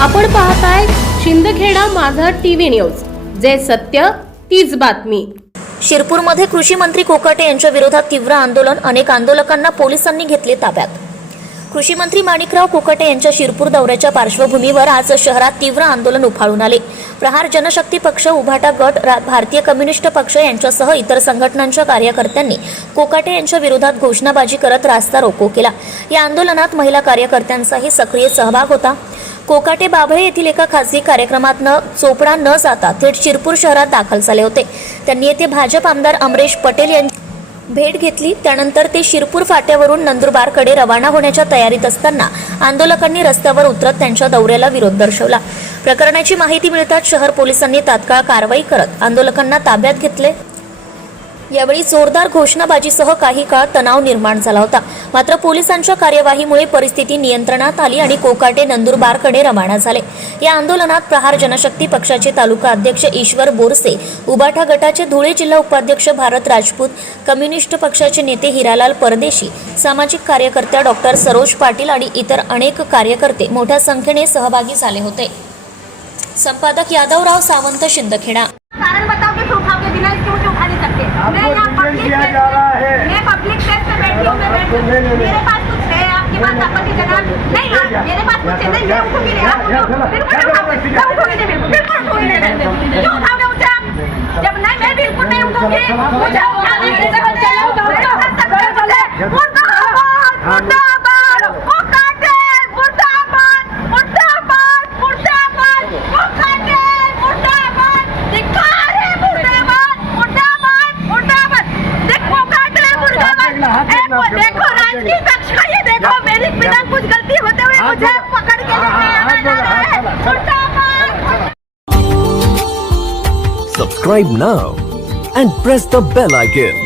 आपण पाहताय शिंदखेडा माझा टीव्ही न्यूज. जे सत्य तीच बातमी. शिरपूरमध्ये कृषी मंत्री कोकाटे यांच्या विरोधात तीव्र आंदोलन. अनेक आंदोलकांना पोलिसांनी घेतले ताब्यात. कृषी मंत्री माणिकराव कोकाटे यांच्या शिरपूर दौऱ्याच्या पार्श्वभूमीवर आज शहरात तीव्र आंदोलन उफाळून आले. प्रहार जनशक्ती पक्ष उभाटा गट रा- भारतीय कम्युनिस्ट पक्ष यांच्यासह इतर संघटनांच्या कार्यकर्त्यांनी कोकाटे यांच्या विरोधात घोषणाबाजी करत रास्ता रोको केला. या आंदोलनात महिला कार्यकर्त्यांचाही सक्रिय सहभाग होता. कोकाटे बाभळे येथील एका खासगी कार्यक्रमात न चोपडा न जाता थेट शिरपूर शहरात दाखल झाले होते. त्यांनी येथे भाजप आमदार अमरेश पटेल यांची भेट घेतली. त्यानंतर ते शिरपूर फाट्यावरून नंदुरबारकडे रवाना होण्याच्या तयारीत असताना आंदोलकांनी रस्त्यावर उतरत त्यांच्या दौऱ्याला विरोध दर्शवला. प्रकरणाची माहिती मिळताच शहर पोलिसांनी तात्काळ कारवाई करत आंदोलकांना ताब्यात घेतले. यावेळी जोरदार घोषणाबाजीसह काही काळ तणाव निर्माण झाला होता. मात्र पोलिसांच्या कार्यवाहीमुळे परिस्थिती नियंत्रणात आली आणि कोकाटे नंदुरबारकडे रवाना झाले. या आंदोलनात प्रहार जनशक्ती पक्षाचे तालुका अध्यक्ष ईश्वर बोरसे उबाठा गटाचे धुळे जिल्हा उपाध्यक्ष भारत राजपूत कम्युनिस्ट पक्षाचे नेते हिरालाल परदेशी सामाजिक कार्यकर्त्या डॉक्टर सरोज पाटील आणि इतर अनेक कार्यकर्ते मोठ्या संख्येने सहभागी झाले होते. संपादक यादवराव सावंत शिंदखेडा. आपको डिटेल किया जा रहा है मैं पब्लिक प्लेस पे बैठी हूँ मैं बैठी हूँ मेरे पास कुछ है आपके पास आपका की जगह नहीं आप मेरे पास कुछ है मैं उनको भी आप उनको भी दे बिल्कुल उनको भी दे क्यों उठाओगे मुझे आप जब नहीं मैं बिल्कुल नहीं उठूँगी मुझे उठाने की जगह चलो हद तक मुझे मेरी बिना कुछ गलती होते हुए मुझे पकड़ के लेके आना जा रहा है मुर्दाबाद Subscribe now and press the bell icon.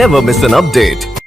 Never miss an update.